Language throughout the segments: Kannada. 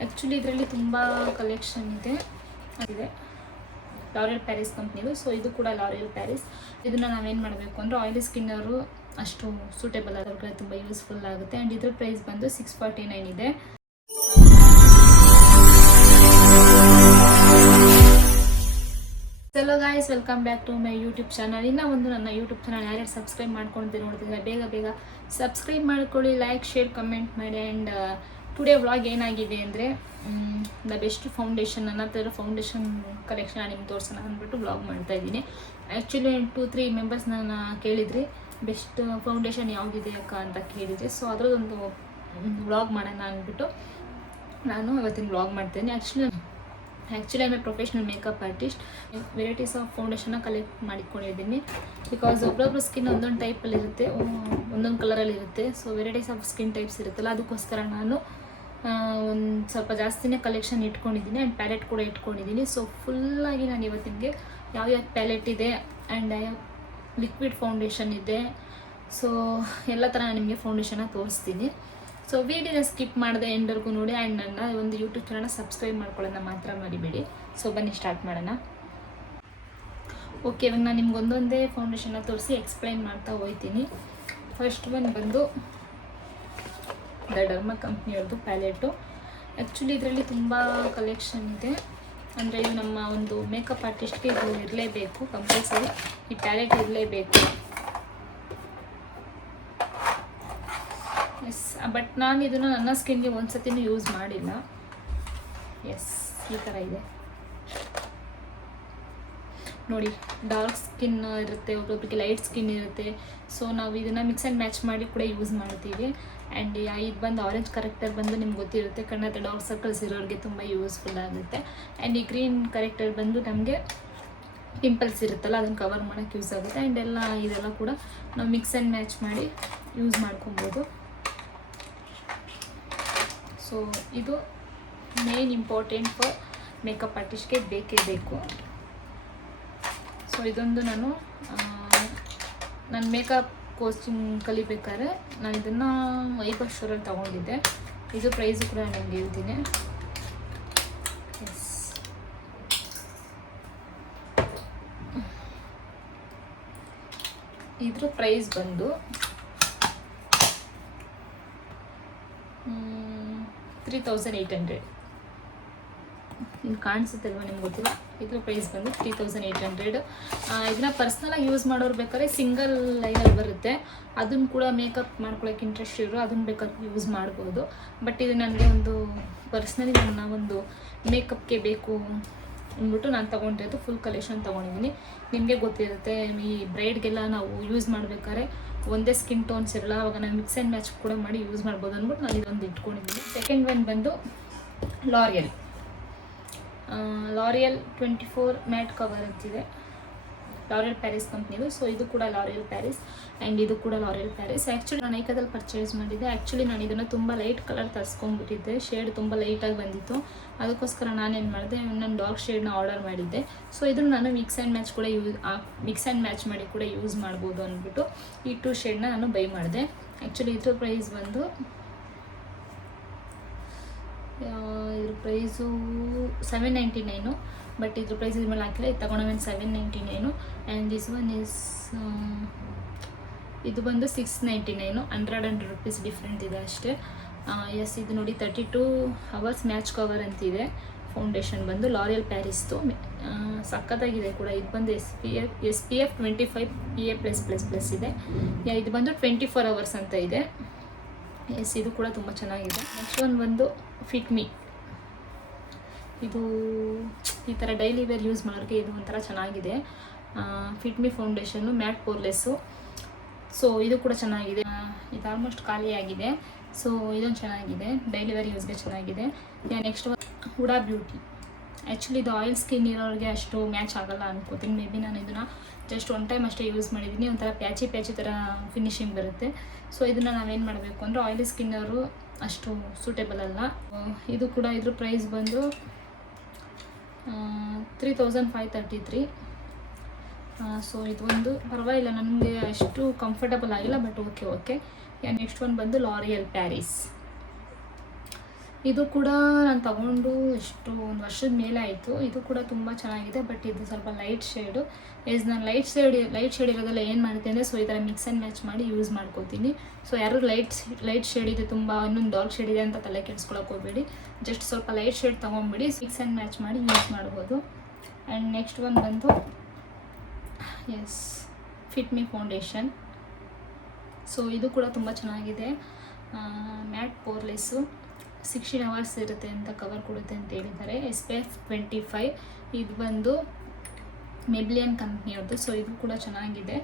ಆ್ಯಕ್ಚುಲಿ ಇದರಲ್ಲಿ ತುಂಬ ಕಲೆಕ್ಷನ್ ಇದೆ. ಲಾರಿಯಲ್ ಪ್ಯಾರಿಸ್ ಕಂಪ್ನಿದು. ಸೊ ಇದು ಕೂಡ ಲಾರಿಯಲ್ ಪ್ಯಾರಿಸ್. ಇದನ್ನು ನಾವೇನು ಮಾಡಬೇಕು ಅಂದರೆ ಆಯಿಲಿ ಸ್ಕಿನ್ನರು ಅಷ್ಟು ಸೂಟೇಬಲ್ ಆದವ್ರಿಗೆ ತುಂಬ ಯೂಸ್ಫುಲ್ ಆಗುತ್ತೆ. ಆ್ಯಂಡ್ ಇದ್ರ ಪ್ರೈಸ್ ಬಂದು 649 ಇದೆ. Hello guys, welcome back to my YouTube channel. ಇನ್ನೂ ಒಂದು ನನ್ನ ಯೂಟ್ಯೂಬ್ ಚಾನಲ್ ಯಾರ್ಯಾರು ಸಬ್ಸ್ಕ್ರೈಬ್ ಮಾಡ್ಕೊಂಡಿದ್ದೀರಿ ನೋಡ್ತಿದ್ರೆ ಬೇಗ ಸಬ್ಸ್ಕ್ರೈಬ್ ಮಾಡ್ಕೊಳ್ಳಿ, ಲೈಕ್ ಶೇರ್ ಕಮೆಂಟ್ ಮಾಡಿ. ಆ್ಯಂಡ್ ಟುಡೇ ವ್ಲಾಗ್ ಏನಾಗಿದೆ ಅಂದರೆ ದ ಬೆಸ್ಟ್ ಫೌಂಡೇಶನ್, ನನ್ನ ಹತ್ರ ಫೌಂಡೇಶನ್ ಕಲೆಕ್ಷನ್ ನಿಮ್ಗೆ ತೋರಿಸೋಣ ಅಂದ್ಬಿಟ್ಟು ವ್ಲಾಗ್ ಮಾಡ್ತಾಯಿದ್ದೀನಿ. ಆ್ಯಕ್ಚುಲಿ 2-3 ಮೆಂಬರ್ಸ್ ನಾನು ಕೇಳಿದ್ರಿ ಬೆಸ್ಟ್ ಫೌಂಡೇಶನ್ ಯಾವುದಿದೆ ಅಕ್ಕ ಅಂತ ಕೇಳಿದ್ರಿ. ಸೊ ಅದರದ್ದೊಂದು ವ್ಲಾಗ್ ಮಾಡೋಣ ಅಂದ್ಬಿಟ್ಟು ನಾನು ಇವತ್ತಿನ ವ್ಲಾಗ್ ಮಾಡ್ತೀನಿ. Actually I am a professional makeup artist. Varieties of ಫೌಂಡೇಶನ್ನ ಕಲೆಕ್ಟ್ ಮಾಡಿಕೊಂಡಿದ್ದೀನಿ. ಬಿಕಾಸ್ ಒಬ್ಬೊಬ್ಬರು ಸ್ಕಿನ್ ಒಂದೊಂದು ಟೈಪಲ್ಲಿ ಇರುತ್ತೆ, ಒಂದೊಂದು ಕಲರಲ್ಲಿ ಇರುತ್ತೆ. So varieties of skin types ಇರುತ್ತಲ್ಲ, ಅದಕ್ಕೋಸ್ಕರ ನಾನು ಒಂದು ಸ್ವಲ್ಪ ಜಾಸ್ತಿನೇ ಕಲೆಕ್ಷನ್ ಇಟ್ಕೊಂಡಿದ್ದೀನಿ. ಆ್ಯಂಡ್ ಪ್ಯಾಲೆಟ್ ಕೂಡ ಇಟ್ಕೊಂಡಿದ್ದೀನಿ. ಸೊ ಫುಲ್ಲಾಗಿ ನಾನು ಇವತ್ತಿಗೆ ಯಾವ್ಯಾವ ಪ್ಯಾಲೆಟ್ ಇದೆ ಆ್ಯಂಡ್ ಲಿಕ್ವಿಡ್ ಫೌಂಡೇಶನ್ ಇದೆ, ಸೊ ಎಲ್ಲ ಥರ ನಾನು ನಿಮಗೆ ಫೌಂಡೇಶನ್ನ ತೋರಿಸ್ತೀನಿ. ಸೊ ವಿಡಿಯೋನ ಸ್ಕಿಪ್ ಮಾಡಿದೆ ಎಂಡರ್ಗೂ ನೋಡಿ. ಆ್ಯಂಡ್ ನನ್ನ ಒಂದು ಯೂಟ್ಯೂಬ್ ಚಾನಲ್ನ ಸಬ್ಸ್ಕ್ರೈಬ್ ಮಾಡ್ಕೊಳ್ಳೋಣ ಮಾತ್ರ ಮರಿಬೇಡಿ. ಸೊ ಬನ್ನಿ ಸ್ಟಾರ್ಟ್ ಮಾಡೋಣ. ಓಕೆ, ಇವಾಗ ನಾನು ನಿಮ್ಗೆ ಒಂದೊಂದೇ ಫೌಂಡೇಶನ್ನ ತೋರಿಸಿ ಎಕ್ಸ್ಪ್ಲೈನ್ ಮಾಡ್ತಾ ಹೋಗ್ತೀನಿ. ಫಸ್ಟ್ ಒನ್ ಬಂದು ದ ಡರ್ಮಾ ಕಂಪ್ನಿಯವ್ರದ್ದು ಪ್ಯಾಲೆಟು. ಆ್ಯಕ್ಚುಲಿ ಇದರಲ್ಲಿ ತುಂಬ ಕಲೆಕ್ಷನ್ ಇದೆ. ಅಂದರೆ ಇದು ನಮ್ಮ ಒಂದು ಮೇಕಪ್ ಆರ್ಟಿಸ್ಟ್ಗೆ ಇದು ಇರಲೇಬೇಕು, ಕಂಪಲ್ಸರಿ ಈ ಪ್ಯಾಲೆಟ್ ಇರಲೇಬೇಕು. ಎಸ್, ಬಟ್ ನಾನು ಇದನ್ನು ನನ್ನ ಸ್ಕಿನ್ಗೆ ಒಂದು ಸತಿನೂ ಯೂಸ್ ಮಾಡಿಲ್ಲ. ಎಸ್, ಈ ಥರ ಇದೆ ನೋಡಿ. ಡಾರ್ಕ್ ಸ್ಕಿನ್ ಇರುತ್ತೆ, ಒಬ್ಬೊಬ್ಬರಿಗೆ ಲೈಟ್ ಸ್ಕಿನ್ ಇರುತ್ತೆ. ಸೊ ನಾವು ಇದನ್ನು ಮಿಕ್ಸ್ ಆ್ಯಂಡ್ ಮ್ಯಾಚ್ ಮಾಡಿ ಕೂಡ ಯೂಸ್ ಮಾಡ್ತೀವಿ. ಆ್ಯಂಡ್ ಇದು ಬಂದು ಆರೆಂಜ್ ಕರೆಕ್ಟರ್ ಬಂದು ನಿಮ್ಗೆ ಗೊತ್ತಿರುತ್ತೆ, ಕಣ್ಣತ್ರ ಡಾರ್ಕ್ ಸರ್ಕಲ್ಸ್ ಇರೋರಿಗೆ ತುಂಬ ಯೂಸ್ಫುಲ್ ಆಗುತ್ತೆ. ಆ್ಯಂಡ್ ಈ ಗ್ರೀನ್ ಕರೆಕ್ಟರ್ ಬಂದು ನಮಗೆ ಪಿಂಪಲ್ಸ್ ಇರುತ್ತಲ್ಲ, ಅದನ್ನು ಕವರ್ ಮಾಡೋಕ್ಕೆ ಯೂಸ್ ಆಗುತ್ತೆ. ಆ್ಯಂಡ್ ಇದೆಲ್ಲ ಕೂಡ ನಾವು ಮಿಕ್ಸ್ ಆ್ಯಂಡ್ ಮ್ಯಾಚ್ ಮಾಡಿ ಯೂಸ್ ಮಾಡ್ಕೊಬೋದು. ಸೊ ಇದು ಮೇನ್ ಇಂಪಾರ್ಟೆಂಟ್ ಫಾರ್ ಮೇಕಪ್ ಆರ್ಟಿಸ್ಟ್ಗೆ ಬೇಕೇ ಬೇಕು. ಸೊ ಇದೊಂದು ನಾನು ನನ್ನ ಮೇಕಪ್ ಕೋಚಿಂಗ್ ಕಲಿಬೇಕಾದ್ರೆ ನಾನು ಇದನ್ನು ವೈಭವ್ ಸ್ಟೋರಲ್ಲಿ ತೊಗೊಂಡಿದ್ದೆ. ಇದು ಪ್ರೈಸು ಕೂಡ ನಾನು ನಿಮ್ಗೆ ಹೇಳ್ತೀನಿ. ಎಸ್, ಇದ್ರ ಪ್ರೈಸ್ ಬಂದು 3800. ಇನ್ನು ಕಾಣಿಸುತ್ತಲ್ವ ನಿಮ್ಗೆ ಗೊತ್ತಿಲ್ಲ. ಇದ್ರ ಪ್ರೈಸ್ ಬಂದು 3800. ಇದನ್ನ ಪರ್ಸ್ನಲಾಗಿ ಯೂಸ್ ಮಾಡೋರು ಬೇಕಾದ್ರೆ ಸಿಂಗಲ್ ಲೈನಲ್ಲಿ ಬರುತ್ತೆ, ಅದನ್ನು ಕೂಡ ಮೇಕಪ್ ಮಾಡ್ಕೊಳ್ಳೋಕೆ ಇಂಟ್ರೆಸ್ಟ್ ಇರೋ ಅದನ್ನು ಬೇಕಾದ್ರೆ ಯೂಸ್ ಮಾಡ್ಬೋದು. ಬಟ್ ಇದು ನನಗೆ ಒಂದು ಪರ್ಸ್ನಲಿ ನನ್ನ ಒಂದು ಮೇಕಪ್ಗೆ ಬೇಕು ಅಂದ್ಬಿಟ್ಟು ನಾನು ತೊಗೊಂಡಿರೋದು ಫುಲ್ ಕಲೆಕ್ಷನ್ ತೊಗೊಂಡಿದ್ದೀನಿ. ನಿಮಗೆ ಗೊತ್ತಿರುತ್ತೆ, ಈ ಬ್ರೈಡ್ಗೆಲ್ಲ ನಾವು ಯೂಸ್ ಮಾಡಬೇಕಾದ್ರೆ ಒಂದೇ ಸ್ಕಿನ್ ಟೋನ್ಸ್ ಇರಲ್ಲ, ಅವಾಗ ನಾನು ಮಿಕ್ಸ್ ಆ್ಯಂಡ್ ಮ್ಯಾಚ್ ಕೂಡ ಮಾಡಿ ಯೂಸ್ ಮಾಡ್ಬೋದು ಅಂದ್ಬಿಟ್ಟು ನಾನು ಇದೊಂದು ಇಟ್ಕೊಂಡಿದ್ದೀನಿ. ಸೆಕೆಂಡ್ ಒನ್ ಬಂದು ಲಾರಿಯಲ್ 24 ಮ್ಯಾಟ್ ಕವರ್ ಅಂತಿದೆ, ಲಾರಿಯಲ್ ಪ್ಯಾರಿಸ್ ಕಂಪ್ನಿದು. ಸೊ ಇದು ಕೂಡ ಲಾರಿಯಲ್ ಪ್ಯಾರಿಸ್ ಆ್ಯಂಡ್ ಇದು ಕೂಡ ಲಾರಿಯಲ್ ಪ್ಯಾರಿಸ್. ಆ್ಯಕ್ಚುಲಿ ನಾನು ಐಕಾದಲ್ಲಿ ಪರ್ಚೇಸ್ ಮಾಡಿದ್ದೆ. ಆ್ಯಕ್ಚುಲಿ ನಾನು ಇದನ್ನು ತುಂಬ ಲೈಟ್ ಕಲರ್ ತರಿಸ್ಕೊಂಡ್ಬಿಟ್ಟಿದ್ದೆ, ಶೇಡ್ ತುಂಬ ಲೈಟಾಗಿ ಬಂದಿತ್ತು. ಅದಕ್ಕೋಸ್ಕರ ನಾನೇನು ಮಾಡಿದೆ, ನಾನು ಡಾರ್ಕ್ ಶೇಡ್ನ ಆರ್ಡರ್ ಮಾಡಿದ್ದೆ. ಸೊ ಇದನ್ನು ನಾನು ಮಿಕ್ಸ್ ಆ್ಯಂಡ್ ಮ್ಯಾಚ್ ಮಾಡಿ ಕೂಡ ಯೂಸ್ ಮಾಡ್ಬೋದು ಅಂದ್ಬಿಟ್ಟು ಈ 2 ಶೇಡ್ನ ನಾನು ಬೈ ಮಾಡಿದೆ. ಆ್ಯಕ್ಚುಲಿ ಇದ್ರ ಪ್ರೈಸ್ ಬಂದು ಇದ್ರ ಪ್ರೈಸು 799. ಬಟ್ ಇದ್ರ ಪ್ರೈಸ್ ಇದ್ರ ಮೇಲೆ ಹಾಕಿಲ್ಲ, ಇದು ತಗೊಂಡವೇನು 799. ಆ್ಯಂಡ್ ದಿಸ್ ಒನ್ ಈಸ್ ಇದು ಬಂದು 699. 100 ರೂಪೀಸ್ ಡಿಫ್ರೆಂಟ್ ಇದೆ ಅಷ್ಟೇ. ಎಸ್, ಇದು ನೋಡಿ 32 hours ಮ್ಯಾಚ್ ಕವರ್ ಅಂತಿದೆ. ಫೌಂಡೇಶನ್ ಬಂದು ಲಾರಿಯಲ್ ಪ್ಯಾರಿಸ್ದು ಸಖತ್ತಾಗಿದೆ ಕೂಡ. ಇದು ಬಂದು SPF 25 PA+++ ಇದೆ. ಇದು ಬಂದು 24 hours ಅಂತ ಇದೆ. ಎಸ್, ಇದು ಕೂಡ ತುಂಬ ಚೆನ್ನಾಗಿದೆ. ನೆಕ್ಸ್ಟ್ ಒನ್ ಬಂದು ಫಿಟ್ ಮೀ. ಇದು ಈ ಥರ ಡೈಲಿ ವೇರ್ ಯೂಸ್ ಮಾಡೋರಿಗೆ ಇದು ಒಂಥರ ಚೆನ್ನಾಗಿದೆ. Fit me foundation matte poreless. So ಇದು ಕೂಡ ಚೆನ್ನಾಗಿದೆ. ಇದು ಆಲ್ಮೋಸ್ಟ್ ಖಾಲಿಯಾಗಿದೆ. ಸೊ ಇದೊಂದು ಚೆನ್ನಾಗಿದೆ, ಡೈಲಿ ವೇರ್ ಯೂಸ್ಗೆ ಚೆನ್ನಾಗಿದೆ. Next HUDA beauty. ಆ್ಯಕ್ಚುಲಿ ಇದು ಆಯಿಲ್ ಸ್ಕಿನ್ ಇರೋರಿಗೆ ಅಷ್ಟು ಮ್ಯಾಚ್ ಆಗೋಲ್ಲ ಅನ್ಕೋತೀನಿ. ಮೇ ಬಿ ನಾನು ಇದನ್ನು ಜಸ್ಟ್ ಒನ್ ಟೈಮ್ ಅಷ್ಟೇ ಯೂಸ್ ಮಾಡಿದ್ದೀನಿ. ಒಂಥರ ಪ್ಯಾಚಿ ಥರ ಫಿನಿಶಿಂಗ್ ಬರುತ್ತೆ. ಸೊ ಇದನ್ನು ನಾವೇನು ಮಾಡಬೇಕು ಅಂದರೆ ಆಯಿಲಿ ಸ್ಕಿನ್ನವರು ಅಷ್ಟು ಸೂಟೇಬಲ್ ಅಲ್ಲ. ಇದು ಕೂಡ ಇದ್ರ ಪ್ರೈಸ್ ಬಂದು 3533. ಸೊ ಇದೊಂದು ಪರವಾಗಿಲ್ಲ, ನನಗೆ ಅಷ್ಟು ಕಂಫರ್ಟಬಲ್ ಆಗಿಲ್ಲ, ಬಟ್ ಓಕೆ. ನೆಕ್ಸ್ಟ್ ಒನ್ ಬಂದು ಲಾರಿಯಲ್ ಪ್ಯಾರಿಸ್. ಇದು ಕೂಡ ನಾನು ತಗೊಂಡು ಎಷ್ಟು ಒಂದು ವರ್ಷದ ಮೇಲೆ ಆಯಿತು. ಇದು ಕೂಡ ತುಂಬ ಚೆನ್ನಾಗಿದೆ, ಬಟ್ ಇದು ಸ್ವಲ್ಪ ಲೈಟ್ ಶೇಡು. ನಾನು ಲೈಟ್ ಶೇಡ್ ಇರೋದೆಲ್ಲ ಏನು ಮಾಡ್ತೀನಿ ಅಂದರೆ, ಸೊ ಈ ಥರ ಮಿಕ್ಸ್ ಆ್ಯಂಡ್ ಮ್ಯಾಚ್ ಮಾಡಿ ಯೂಸ್ ಮಾಡ್ಕೋತೀನಿ. ಸೊ ಯಾರು ಲೈಟ್ ಶೇಡ್ ಇದೆ, ತುಂಬ ಇನ್ನೊಂದು ಡಾರ್ಕ್ ಶೇಡ್ ಇದೆ ಅಂತ ತಲೆ ಕೆಡಿಸ್ಕೊಳಕ್ಕೆ ಹೋಗಬೇಡಿ. ಜಸ್ಟ್ ಸ್ವಲ್ಪ ಲೈಟ್ ಶೇಡ್ ತೊಗೊಂಬಿಡಿ, ಮಿಕ್ಸ್ ಆ್ಯಂಡ್ ಮ್ಯಾಚ್ ಮಾಡಿ ಯೂಸ್ ಮಾಡ್ಬೋದು. ಆ್ಯಂಡ್ ನೆಕ್ಸ್ಟ್ ಒಂದು ಬಂದು ಫಿಟ್ ಮಿ ಫೌಂಡೇಶನ್. ಸೊ ಇದು ಕೂಡ ತುಂಬ ಚೆನ್ನಾಗಿದೆ. ಮ್ಯಾಟ್ ಪೋರ್ಲೆಸ್ಸು, 16 hours ಇರುತ್ತೆ ಅಂತ ಕವರ್ ಕೊಡುತ್ತೆ ಅಂತ ಹೇಳಿದ್ದಾರೆ. SPF 25. ಇದು ಬಂದು ಮೆಬ್ಲಿಯನ್ ಕಂಪ್ನಿಯವ್ರದ್ದು. ಸೊ ಇದು ಕೂಡ ಚೆನ್ನಾಗಿದೆ.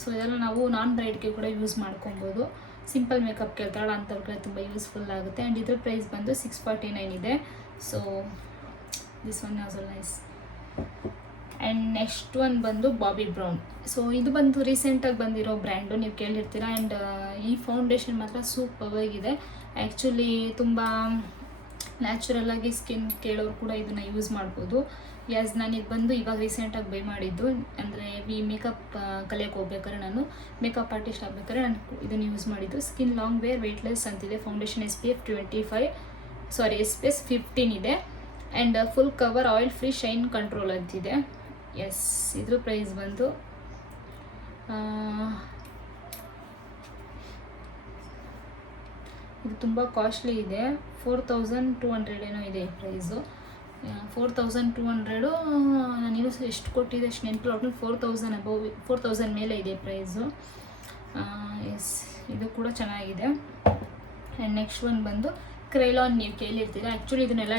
ಸೊ ಇದೆಲ್ಲ ನಾವು ನಾನ್ ಬ್ರೈಡ್ಗೆ ಕೂಡ ಯೂಸ್ ಮಾಡ್ಕೊಬೋದು. ಸಿಂಪಲ್ ಮೇಕಪ್ ಕೇಳ್ತಾರಲ್ಲ ಅಂಥವ್ರಿಗೆ ತುಂಬ ಯೂಸ್ಫುಲ್ ಆಗುತ್ತೆ. ಆ್ಯಂಡ್ ಇದ್ರ ಪ್ರೈಸ್ ಬಂದು 649 ಇದೆ. So this one also nice. And next one ಬಂದು ಬಾಬಿ ಬ್ರೌನ್. ಸೊ ಇದು ಬಂದು ರೀಸೆಂಟಾಗಿ ಬಂದಿರೋ ಬ್ರ್ಯಾಂಡು, ನೀವು ಕೇಳಿರ್ತೀರ. ಆ್ಯಂಡ್ ಈ ಫೌಂಡೇಶನ್ ಮಾತ್ರ ಸೂಪರ್ ಆಗಿದೆ. ಆ್ಯಕ್ಚುಲಿ ತುಂಬ ನ್ಯಾಚುರಲಾಗಿ ಸ್ಕಿನ್ ಕೇಳೋರು ಕೂಡ ಇದನ್ನು ಯೂಸ್ ಮಾಡ್ಬೋದು. ನಾನು ಇದು ಬಂದು ಇವಾಗ ರೀಸೆಂಟಾಗಿ ಬೈ ಮಾಡಿದ್ದು. ಅಂದರೆ ಈ ಮೇಕಪ್ ಕಲಿಯೋಕ್ಕೆ ಹೋಗ್ಬೇಕಾದ್ರೆ, ನಾನು ಮೇಕಪ್ ಆರ್ಟಿಸ್ಟ್ ಆಗಬೇಕಾದ್ರೆ ನಾನು ಇದನ್ನು ಯೂಸ್ ಮಾಡಿದ್ದು. ಸ್ಕಿನ್ ಲಾಂಗ್ ವೇರ್ ವೆಯ್ಟ್ಲೆಸ್ ಅಂತಿದೆ. ಫೌಂಡೇಶನ್ SPF 15 ಇದೆ. And full cover oil free shine control ಅಂತಿದೆ. ಇದ್ರ ಪ್ರೈಸ್ ಬಂದು ಇದು ತುಂಬ ಕಾಸ್ಟ್ಲಿ ಇದೆ. 4200 ಏನೋ ಇದೆ ಈ ಪ್ರೈಸು. 4200. ನಾನು ಎಷ್ಟು ಕೊಟ್ಟಿದೆ ಅಷ್ಟು ನೆನಪು, 4000 ಮೇಲೆ ಇದೆ ಪ್ರೈಸು. ಇದು ಕೂಡ ಚೆನ್ನಾಗಿದೆ. ಆ್ಯಂಡ್ ನೆಕ್ಸ್ಟ್ ಒನ್ ಬಂದು ಕ್ರೈಲಾನ್. ನೀವು ಕೇಳಿರ್ತೀರ. ಆ್ಯಕ್ಚುಲಿ ಇದನ್ನೆಲ್ಲ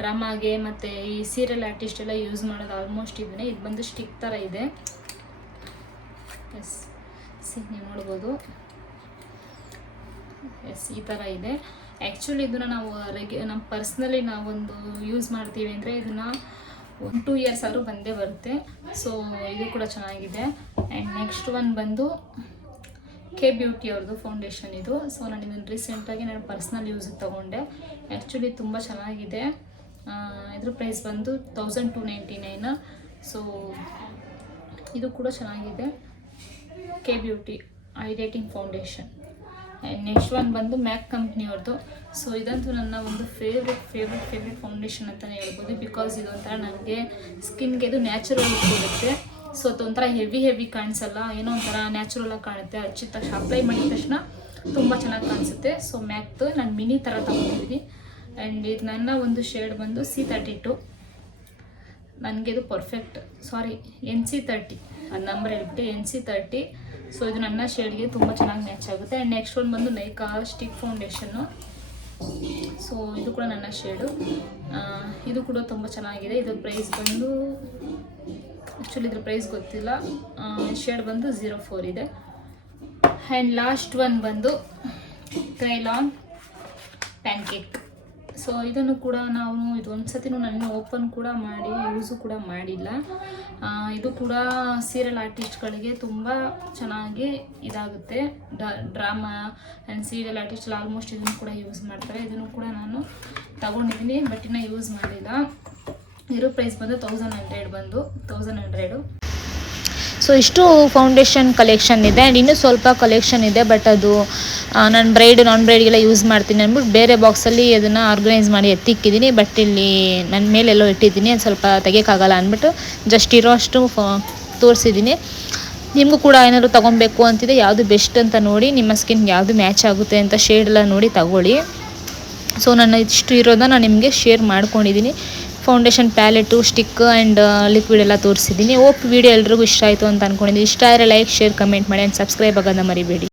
ಡ್ರಾಮಾಗೆ ಮತ್ತು ಈ ಸೀರಿಯಲ್ ಆರ್ಟಿಸ್ಟ್ ಎಲ್ಲ ಯೂಸ್ ಮಾಡೋದು ಆಲ್ಮೋಸ್ಟ್ ಇದನ್ನೇ. ಇದು ಬಂದು ಸ್ಟಿಕ್ ಥರ ಇದೆ. ನೀವು ನೋಡ್ಬೋದು. ಈ ಥರ ಇದೆ. ಆ್ಯಕ್ಚುಲಿ ಇದನ್ನು ನಾವು ನಮ್ಮ ಪರ್ಸ್ನಲಿ ನಾವೊಂದು ಯೂಸ್ ಮಾಡ್ತೀವಿ ಅಂದರೆ ಇದನ್ನು 1-2 years ಆದರೂ ಬಂದೇ ಬರುತ್ತೆ. ಸೊ ಇದು ಕೂಡ ಚೆನ್ನಾಗಿದೆ. ಆ್ಯಂಡ್ ನೆಕ್ಸ್ಟ್ ಒನ್ ಬಂದು ಕೆ ಬ್ಯೂಟಿ ಅವ್ರದ್ದು ಫೌಂಡೇಶನ್ ಇದು. ಸೊ ನಾನು ಇದನ್ನು ರೀಸೆಂಟಾಗಿ ನಾನು ಪರ್ಸ್ನಲ್ ಯೂಸಿಗೆ ತೊಗೊಂಡೆ. ಆ್ಯಕ್ಚುಲಿ ತುಂಬ ಚೆನ್ನಾಗಿದೆ. ಇದ್ರ ಪ್ರೈಸ್ ಬಂದು 1299. ಸೊ ಇದು ಕೂಡ ಚೆನ್ನಾಗಿದೆ. K beauty hydrating foundation. And next one ಬಂದು ಮ್ಯಾಕ್ ಕಂಪ್ನಿಯವ್ರದ್ದು. ಸೊ ಇದಂತೂ ನನ್ನ ಒಂದು ಫೇವ್ರೆಟ್ ಫೌಂಡೇಶನ್ ಅಂತಲೇ ಹೇಳ್ಬೋದು. ಬಿಕಾಸ್ ಇದೊಂಥರ ನನಗೆ ಸ್ಕಿನ್ಗೆ ಇದು ನ್ಯಾಚುರಲ್ ಕೊಡುತ್ತೆ. ಸೊ ಅದೊಂಥರ ಹೆವಿ ಕಾಣಿಸಲ್ಲ, ಏನೋ ಒಂಥರ ನ್ಯಾಚುರಲಾಗಿ ಕಾಣುತ್ತೆ. ಹಚ್ಚಿದ ತಕ್ಷಣ ಅಪ್ಲೈ ಮಾಡಿದ ತಕ್ಷಣ ತುಂಬ ಚೆನ್ನಾಗಿ ಕಾಣಿಸುತ್ತೆ. ಸೊ ಮ್ಯಾಕ್ದು ನಾನು ಮಿನಿ ಥರ ತೊಗೊಂಡಿದ್ದೀನಿ. ಆ್ಯಂಡ್ ಇದು ನನ್ನ ಒಂದು ಶೇಡ್ ಬಂದು C32. ನನಗೆ ಇದು ಪರ್ಫೆಕ್ಟ್. NC30 ಅದು ನಂಬರ್ ಹೇಳ್ಬಿಟ್ಟು NC30. ಸೊ ಇದು ನನ್ನ ಶೇಡ್ಗೆ ತುಂಬ ಚೆನ್ನಾಗಿ ಮ್ಯಾಚ್ ಆಗುತ್ತೆ. ಆ್ಯಂಡ್ ನೆಕ್ಸ್ಟ್ ಒನ್ ಬಂದು ನೈಕಾ ಸ್ಟಿಕ್ ಫೌಂಡೇಶನ್ನು. ಸೊ ಇದು ಕೂಡ ನನ್ನ ಶೇಡು. ಇದು ಕೂಡ ತುಂಬ ಚೆನ್ನಾಗಿದೆ. ಇದ್ರ ಪ್ರೈಸ್ ಬಂದು ಆ್ಯಕ್ಚುಲಿ ಇದ್ರ ಪ್ರೈಸ್ ಗೊತ್ತಿಲ್ಲ. ಶೇಡ್ ಬಂದು 04 ಇದೆ. ಆ್ಯಂಡ್ ಲಾಸ್ಟ್ ಒನ್ ಬಂದು ಕ್ರೈಲಾನ್ ಪ್ಯಾನ್ಕೇಕ್. ಸೊ ಇದನ್ನು ಕೂಡ ಇದೊಂದು ಸತಿನೂ ನಾನು ಓಪನ್ ಕೂಡ ಮಾಡಿ ಯೂಸು ಕೂಡ ಮಾಡಿಲ್ಲ. ಇದು ಕೂಡ ಸೀರಿಯಲ್ ಆರ್ಟಿಸ್ಟ್ಗಳಿಗೆ ತುಂಬ ಚೆನ್ನಾಗಿ ಇದಾಗುತ್ತೆ. Drama and serial artist almost ಇದನ್ನು ಕೂಡ ಯೂಸ್ ಮಾಡ್ತಾರೆ. ಇದನ್ನು ಕೂಡ ನಾನು ತಗೊಂಡಿದ್ದೀನಿ, ಬಟ್ ಇನ್ನೂ ಯೂಸ್ ಮಾಡಿಲ್ಲ. ಇರೋ ಪ್ರೈಸ್ ಬಂದು 1100. ಸೊ ಇಷ್ಟು ಫೌಂಡೇಶನ್ ಕಲೆಕ್ಷನ್ ಇದೆ. ಆ್ಯಂಡ್ ಇನ್ನೂ ಸ್ವಲ್ಪ ಕಲೆಕ್ಷನ್ ಇದೆ, ಬಟ್ ಅದು ನಾನು ನಾನ್ ಬ್ರೈಡ್ಗೆಲ್ಲ ಯೂಸ್ ಮಾಡ್ತೀನಿ ಅಂದ್ಬಿಟ್ಟು ಬೇರೆ ಬಾಕ್ಸಲ್ಲಿ ಅದನ್ನು ಆರ್ಗನೈಸ್ ಮಾಡಿ ಎತ್ತಿಕ್ಕಿದ್ದೀನಿ. ಬಟ್ ಇಲ್ಲಿ ನನ್ನ ಮೇಲೆಲ್ಲೋ ಇಟ್ಟಿದ್ದೀನಿ, ಅದು ಸ್ವಲ್ಪ ತೆಗಿಯೋಕ್ಕಾಗಲ್ಲ ಅಂದ್ಬಿಟ್ಟು ಜಸ್ಟ್ ಇರೋ ಅಷ್ಟು ತೋರಿಸಿದ್ದೀನಿ. ನಿಮಗೂ ಕೂಡ ಏನಾದರೂ ತೊಗೊಬೇಕು ಅಂತಿದೆ, ಯಾವುದು ಬೆಸ್ಟ್ ಅಂತ ನೋಡಿ, ನಿಮ್ಮ ಸ್ಕಿನ್ಗೆ ಯಾವುದು ಮ್ಯಾಚ್ ಆಗುತ್ತೆ ಅಂತ ಶೇಡೆಲ್ಲ ನೋಡಿ ತಗೊಳ್ಳಿ. ಸೊ ನನ್ನ ಇಷ್ಟು ಇರೋದನ್ನ ನಾನು ನಿಮಗೆ ಶೇರ್ ಮಾಡ್ಕೊಂಡಿದ್ದೀನಿ. ಫೌಂಡೇಶನ್ ಪ್ಯಾಲೆಟು, ಸ್ಟಿಕ್ ಆ್ಯಂಡ್ ಲಿಕ್ವಿಡ್ ಎಲ್ಲ ತೋರಿಸಿದ್ದೀನಿ. ವಿಡಿಯೋ ಎಲ್ರಿಗೂ ಇಷ್ಟ ಆಯಿತು ಅಂತ ಅಂದ್ಕೊಂಡಿದ್ದೀನಿ. ಇಷ್ಟ ಆದರೆ ಲೈಕ್, ಶೇರ್, ಕಮೆಂಟ್ ಮಾಡಿ ಆ್ಯಂಡ್ ಸಬ್ಸ್ಕ್ರೈಬ್ ಆಗೋದನ್ನ ಮರಿಬೇಡಿ.